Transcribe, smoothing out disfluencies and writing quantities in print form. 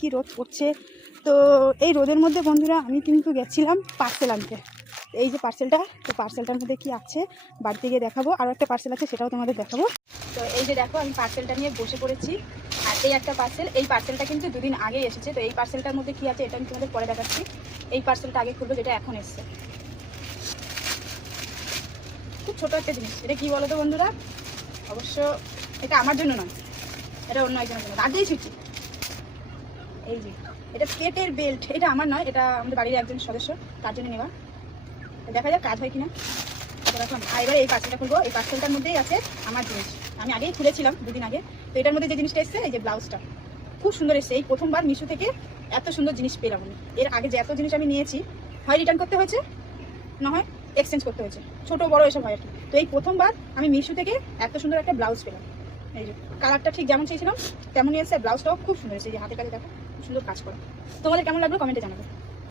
কি রোদ পড়ছে। তো এই রোদের মধ্যে বন্ধুরা আমি কিন্তু গেছিলাম পার্সেল আনতে। এই যে পার্সেলটা, তো পার্সেলটার মধ্যে কি আছে বাড়িতে গিয়ে দেখাবো। আরও একটা পার্সেল আছে, সেটাও তোমাদের দেখাবো। তো এই যে দেখো আমি পার্সেলটা নিয়ে বসে পড়েছি। আর এই একটা পার্সেল, এই পার্সেলটা কিন্তু দুদিন আগে এসেছে। তো এই পার্সেলটার মধ্যে কি আছে এটা আমি তোমাদের পরে দেখাচ্ছি। এই পার্সেলটা আগে খুলবো, যেটা এখন এসছে। খুব ছোট একটা জিনিস। এটা কি বলো তো বন্ধুরা, অবশ্য এটা আমার জন্য নয়, এটা অন্য একজনের জন্য। আগেই শিখছি। এই যে এটা পেটের বেল্ট, এটা আমার নয়, এটা আমাদের বাড়ির একজন সদস্য, তার জন্য নেওয়া। দেখা যাক কাজ হয় কিনা। আর এবারে এই পার্সেলটা খুলবো। এই পার্সেলটার মধ্যেই আছে আমার জিনিস, আমি আগেই খুলেছিলাম দুদিন আগে। তো এটার মধ্যে যে জিনিসটা এসছে, এই যে ব্লাউজটা খুব সুন্দর এসছে। এই প্রথমবার মিশো থেকে এত সুন্দর জিনিস পেলাম আমি। এর আগে যে এত জিনিস আমি নিয়েছি, হয় রিটার্ন করতে হয়েছে, না হয় এক্সচেঞ্জ করতে হয়েছে, ছোট বড় এসব হয় আর কি। তো এই প্রথমবার আমি মিশো থেকে এত সুন্দর একটা ব্লাউজ পেলাম। এই যে কালারটা ঠিক যেমন চেয়েছিলাম তেমনই এসছে, ব্লাউজটাও খুব সুন্দর এসেছে। এই যে হাতের কাছে দেখো খুব সুন্দর কাজ করে। তোমাদের কেমন লাগলো কমেন্টে জানাবে।